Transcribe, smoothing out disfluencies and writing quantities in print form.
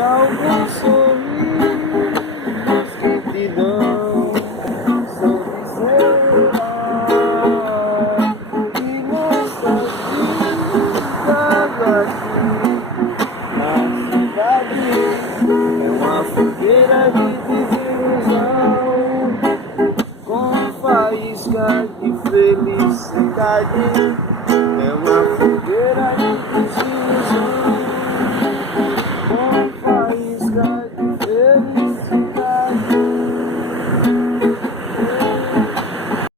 alguns sorrisos que te dão sorriso e nossas vidas aqui na cidade é uma fogueira de desilusão com faísca de felicidade.